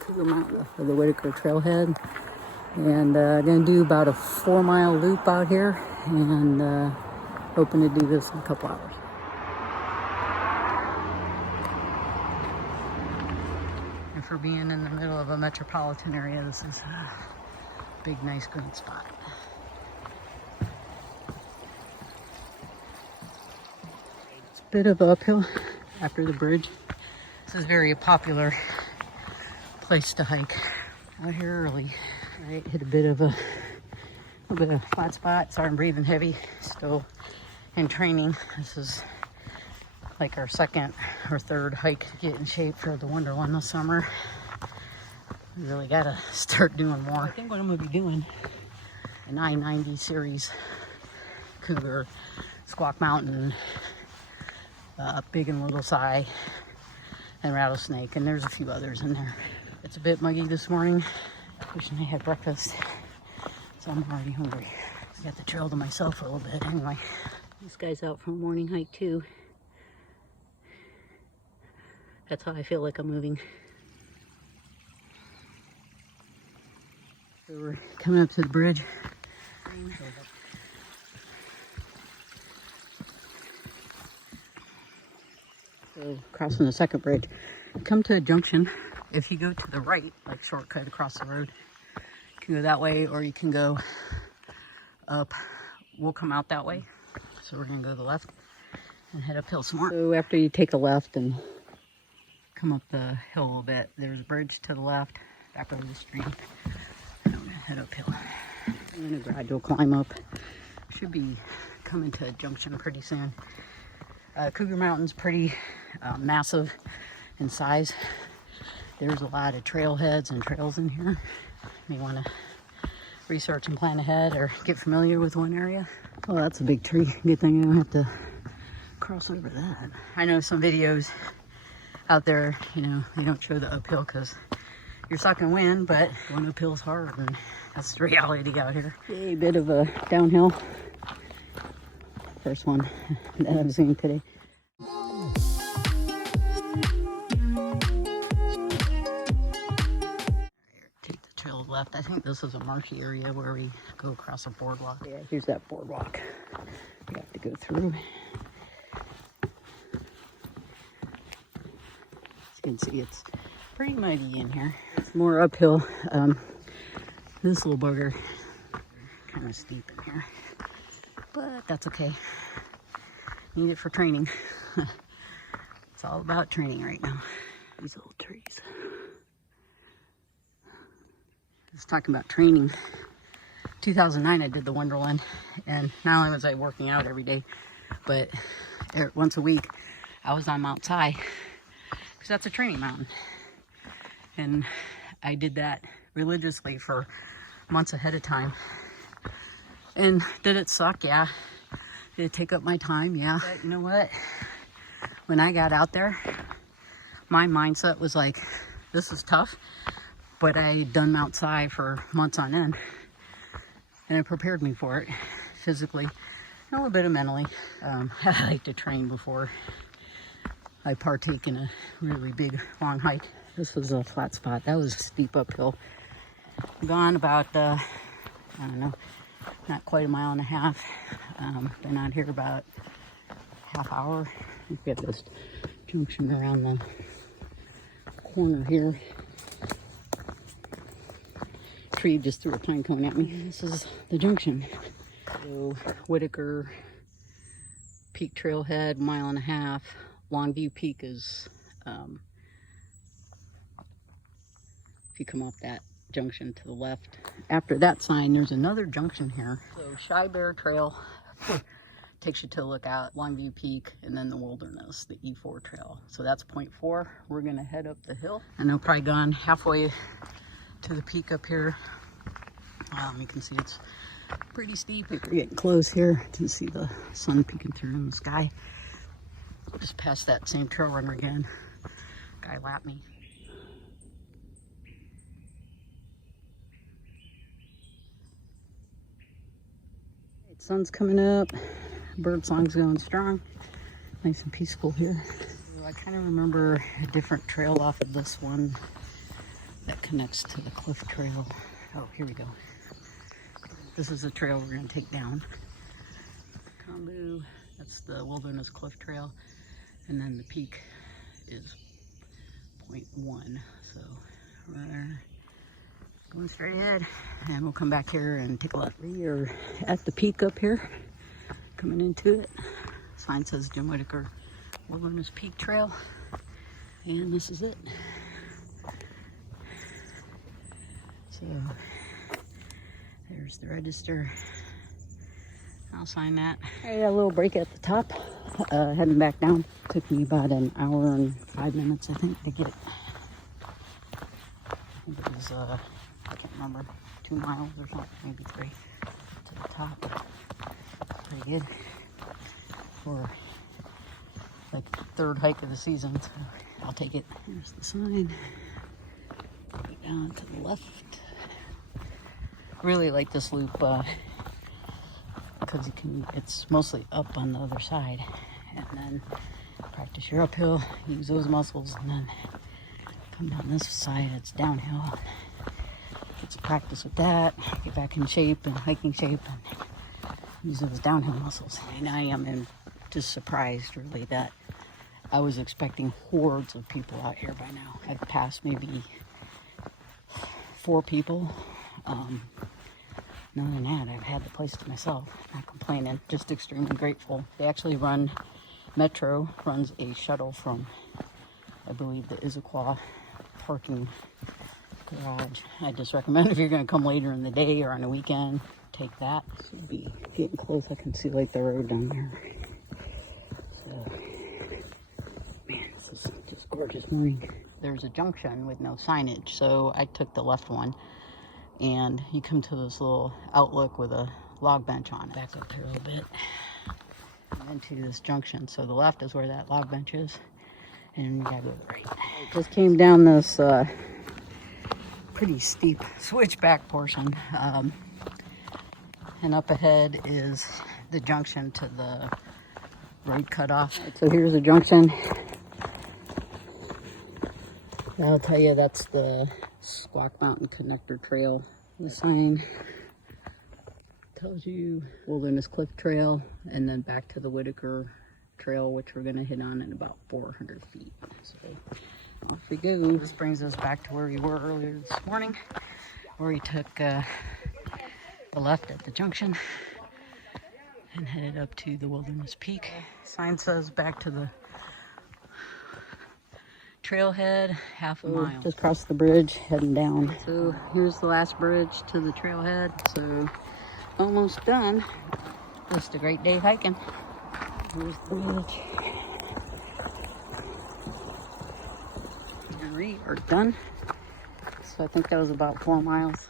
Cougar Mt for the Whittaker trailhead. And gonna do about a 4-mile loop out here, and hoping to do this in a couple hours. And for being in the middle of a metropolitan area, this is a big, nice, good spot. It's a bit of uphill after the bridge. This is a very popular place to hike out here early. Right, hit a little bit of flat spot. Sorry, I'm breathing heavy. Still in training. This is like our second or third hike to get in shape for the Wonderland this summer. We really gotta start doing more. I think what I'm gonna be doing an I-90 series, Cougar, Squawk Mountain, Big and Little Sigh, and Rattlesnake, and there's a few others in there. It's a bit muggy this morning. Wishing I had breakfast, so I'm already hungry. I got the trail to myself a little bit anyway. This guy's out for a morning hike too. That's how I feel like I'm moving. So we're coming up to the bridge. So crossing the second bridge. Come to a junction. If you go to the right, like shortcut across the road, you can go that way, or you can go up. We'll come out that way. So we're gonna go to the left and head uphill some more. So after you take a left and come up the hill a little bit, there's a bridge to the left, back over the street, and I'm gonna head uphill. I'm gonna gradual climb up. Should be coming to a junction pretty soon. Cougar Mountain's pretty massive in size. There's a lot of trailheads and trails in here. You may want to research and plan ahead or get familiar with one area. Oh, that's a big tree. Good thing I don't have to cross over that. I know some videos out there, you know, they don't show the uphill because you're sucking wind, but going uphill is hard, and that's the reality out here. A bit of a downhill. First one that I'm seeing today. Left. I think this is a marshy area where we go across a boardwalk. Yeah, here's that boardwalk we have to go through. As you can see, it's pretty muddy in here. It's more uphill. This little bugger, kind of steep in here, but that's okay. Need it for training. It's all about training right now. These little trees. Just talking about training. 2009 I did the Wonderland, and not only was I working out every day, but once a week I was on Mount Si, because that's a training mountain, and I did that religiously for months ahead of time. And did it suck? Yeah. Did it take up my time? Yeah. But you know what, when I got out there, my mindset was like, this is tough. But I had done Mount Si for months on end, and it prepared me for it physically and a little bit of mentally. I like to train before I partake in a really big, long hike. This was a flat spot. That was a steep uphill. Gone about, I don't know, not quite a mile and a half. Been out here about half hour. We've got this junction around the corner here. Tree just threw a pine cone at me. This is the junction. So Whittaker Peak Trailhead, 1.5 miles. Longview Peak is, if you come off that junction to the left. After that sign, there's another junction here. So Shy Bear Trail takes you to a lookout, Longview Peak, and then the Wilderness, the E4 trail. So that's point 4. We're gonna head up the hill, and I've probably gone halfway to the peak up here. You can see it's pretty steep. We're getting close here. You can see the sun peeking through in the sky. Just past that same trail runner again. Guy lapped me. Sun's coming up. Bird song's going strong. Nice and peaceful here. I kind of remember a different trail off of this one that connects to the cliff trail. Oh, here we go. This is the trail we're gonna take down. Kambu, that's the Wilderness Cliff Trail. And then the peak is 0.1. So we're going straight ahead and we'll come back here and take a look. We are at the peak up here, coming into it. Sign says Jim Whittaker Wilderness Peak Trail. And this is it. So there's the register. I'll sign that. I got a little break at the top. Heading back down. Took me about an hour and 5 minutes, I think, to get it. I think it was, I can't remember, 2 miles or something, maybe 3 to the top. Pretty good for like the 3rd hike of the season, so I'll take it. Here's the sign. Go down to the left. Really like this loop because it's mostly up on the other side, and then practice your uphill, use those muscles, and then come down this side, it's downhill. Get some practice with that, get back in shape and hiking shape, and use those downhill muscles. And I am just surprised really that I was expecting hordes of people out here by now. I've passed maybe 4 people. Other than that, I've had the place to myself. Not complaining, just extremely grateful. They actually run, Metro runs a shuttle from, I believe, the Issaquah parking garage. I just recommend if you're going to come later in the day or on a weekend, take that. This would be getting close. I can see like the road down there. So, man, this is just gorgeous morning. There's a junction with no signage, so I took the left one. And you come to this little outlook with a log bench on it. Back up here a little bit. Into this junction. So the left is where that log bench is. And you gotta go right. Just came down this pretty steep switchback portion. And up ahead is the junction to the road cutoff. So here's the junction. I'll tell you, that's the Cougar Mt Connector Trail. The sign tells you Wilderness Cliff Trail, and then back to the Whittaker Trail, which we're going to hit on in about 400 feet. So off we go. This brings us back to where we were earlier this morning, where we took the left at the junction and headed up to the Wilderness Peak. Sign says back to the trailhead, half a mile. Just crossed the bridge, heading down. So here's the last bridge to the trailhead. So almost done. Just a great day hiking. Here's the bridge. And we are done. So I think that was about 4 miles.